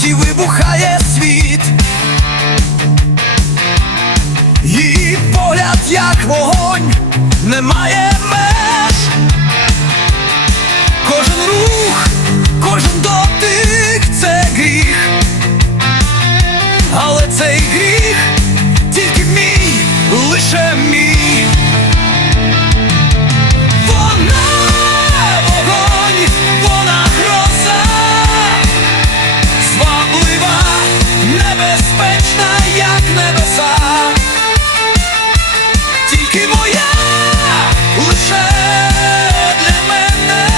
миті вибухає світ. Її погляд, як вогонь, немає меж. Кожен рух, кожен дотик це гріх. Але цей гріх тільки мій, лише мій. Моя, лише для мене,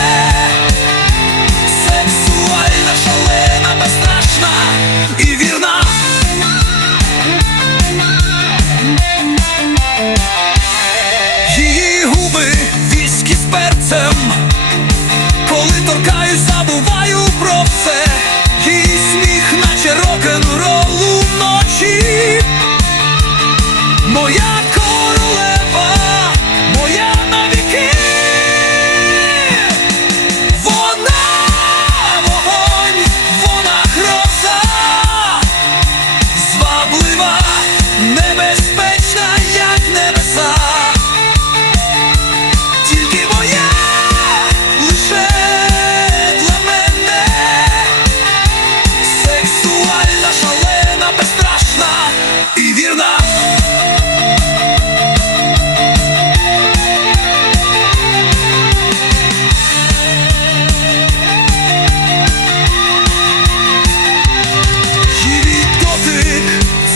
сексуальна, шалена, безстрашна і вірна. Її губи віскі з перцем, коли торкаюсь, забуваю про все. Її сміх, наче рок-н-рол уночі. Моя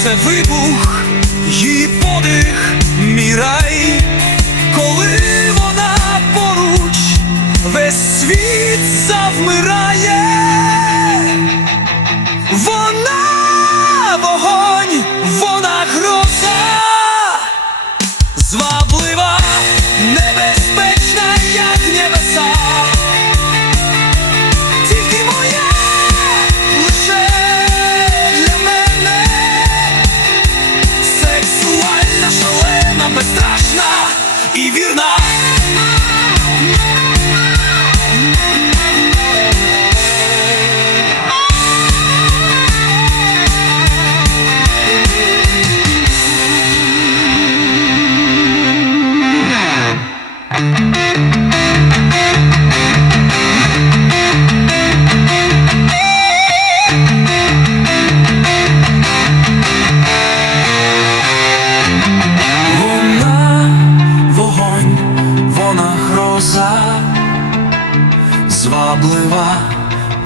це вибух, її подих, мій коли вона поруч, весь світ завмирає. І вірна.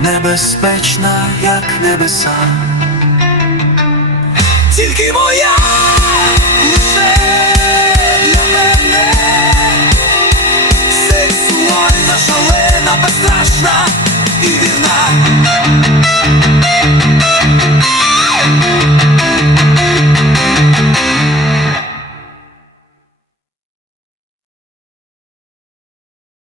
Небезпечна, як небеса. Тільки моя лише для мене сексуальна, шалена, безстрашна і вірна.